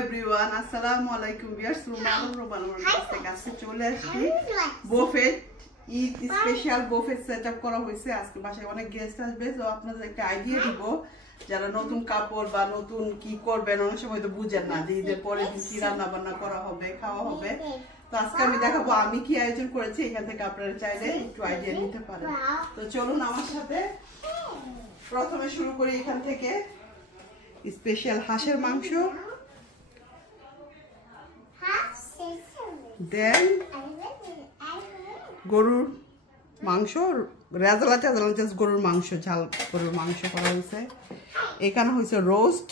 Everyone, আসসালামু আলাইকুম viewers. রোমানের কাছ থেকে আজকে চলে আসছি buffet Eid special buffet setup করা হয়েছে। আজকে বাসায় অনেক গেস্ট আসবে, তো আপনাদের একটা আইডিয়া দিব যারা নতুন কাপড় বা নতুন কি করবেন, অনেক সময় তো বুঝেন না যে ঈদের পরে কি রান্না বান্না করা হবে, খাওয়া হবে। তো আজকে আমি দেখাবো আমি কি আয়োজন করেছি, এখান থেকে আপনারা চাইলে একটু আইডিয়া নিতে পারেন। তো চলুন আমার সাথে। প্রথমে শুরু করি এখান থেকে। স্পেশাল হাঁসের মাংস, দেন গরুর মাংস, রেজালা জাস্ট গরুর মাংস, ঝাল গরুর মাংস করা হয়েছে। এখানে হয়েছে রোস্ট,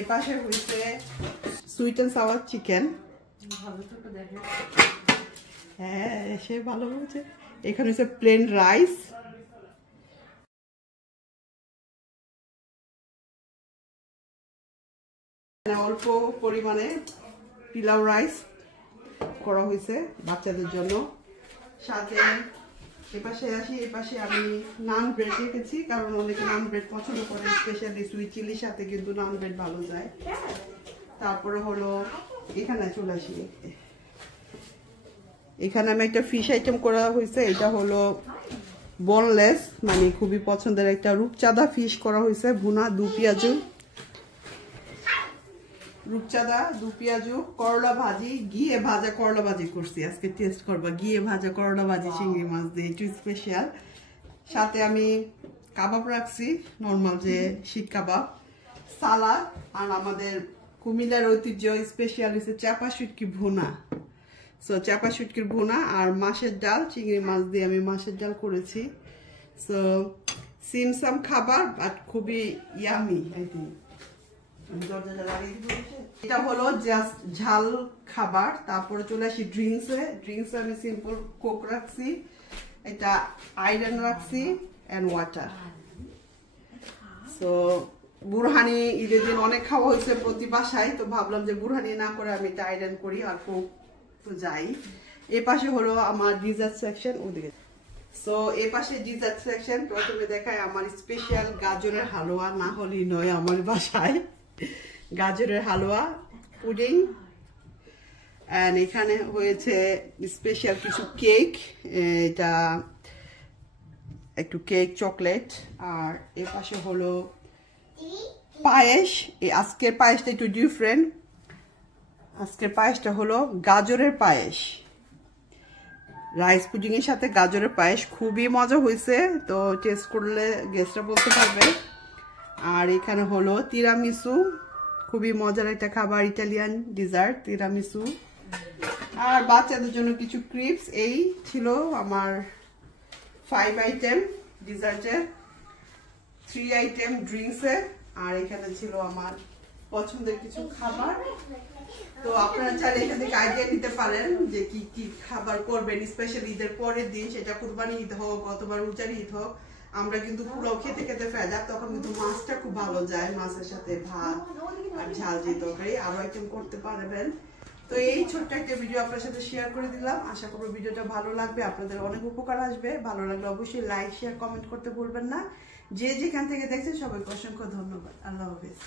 এপাশে হয়েছে সুইট অ্যান্ড সাওয়ার চিকেন। হ্যাঁ, সে ভালো হয়েছে। এখানে হচ্ছে প্লেন রাইস, অল্প পরিমাণে পিলাও রাইস করা হয়েছে বাচ্চাদের জন্য। সাথে এপাশে আসি, এপাশে আমি নান ব্রেড রেখেছি, কারণ অনেকে নান ব্রেড পছন্দ করে, স্পেশালি সুইট চিলির সাথে কিন্তু নান ব্রেড ভালো যায়। তারপরে হলো এখানে চলে আসি, এখানে আমি একটা ফিশ আইটেম করা হয়েছে। এটা হলো বোনলেস, মানে খুবই পছন্দের একটা রূপচাঁদা ফিশ করা হয়েছে, ভুনা, দু পেঁয়াজু রূপচাঁদা, দু পেঁয়াজু, করলা ভাজি, ঘিয়ে ভাজা করলা ভাজি করছি, আজকে টেস্ট করবা। ঘিয়ে ভাজা করলা ভাজি চিংড়ি মাছ দিয়ে, একটু স্পেশাল। সাথে আমি কাবাব রাখছি, নর্মাল যে শিক কাবাব, সালাদ, আর আমাদের কুমিল্লার ঐতিহ্য স্পেশাল হচ্ছে চাপা শুটকি ভুনা। সো চাপা শুটকির ভুনা আর মাছের ডাল, চিংড়ি মাছ দিয়ে আমি মাছের ডাল করেছি। সো সিমসাম খাবার, বাট খুবই ইয়ামি। আই থিঙ্ক এটা হলো জাস্ট ঝাল খাবার। তারপরে চলে আসি ড্রিঙ্কসে আমি সিম্পল কোক রাখছি, এটা আয়রন রাখছি অ্যান্ড ওয়াটার। সো বুরহানি ঈদের দিন অনেক খাওয়া হয়েছে প্রতি বাসায়, তো ভাবলাম যে বুরহানি না করে আমি এটা আয়রন করি, আর কোক তো যাই। এ পাশে হলো আমার ডিজার্ট সেকশন, ওদিকে। সো এ পাশে ডিজার্ট সেকশন। প্রথমে দেখায় আমার স্পেশাল গাজরের হালুয়া, না হলেই নয় আমার বাসায়। গাজরের হালুয়া, পুডিং, অ্যান্ড এখানে হয়েছে স্পেশাল কিছু কেক, এটা একটু কেক চকলেট। আর এ পাশে হলো পায়েস। আজকের পায়েসটা একটু ডিফারেন্ট, আজকের পায়েসটা হলো গাজরের পায়েস, রাইস পুডিং এর সাথে গাজরের পায়েস, খুবই মজা হয়েছে। তো টেস্ট করলে গেস্টরা বলতে পারবে। আর এখানে হলো তিরামিসু, খুবই মজার একটা খাবার, ইটালিয়ান ডিজার্ট তিরামিসু। আর বাচ্চাদের জন্য কিছু ক্রিপস। এই ছিল আমার 5 আইটেম ডিজার্টের, 3 আইটেম ড্রিঙ্কসের, আর এখানে ছিল আমার পছন্দের কিছু খাবার। তো আপনারা চাইলে এখান থেকে আইডিয়া নিতে পারেন যে কি কি খাবার করবেন, স্পেশালি ঈদের পরের দিন, সেটা কুরবানি ঈদ হোক অথবা রোজার ঈদ হোক। আমরা কিন্তু পোলাও খেতে খেতে ফেলা, তখন কিন্তু মাছটা খুব ভালো যায়, মাছের সাথে ভাত আর ঝাল যে তরকারি, আরো আইটেম করতে পারবেন। তো এই ছোট্ট একটা ভিডিও আপনার সাথে শেয়ার করে দিলাম। আশা করবো ভিডিওটা ভালো লাগবে, আপনাদের অনেক উপকার আসবে। ভালো লাগলে অবশ্যই লাইক শেয়ার কমেন্ট করতে ভুলবেন না। যে যেখান থেকে দেখছেন সবাইকে অসংখ্য ধন্যবাদ। আল্লাহ হাফেজ।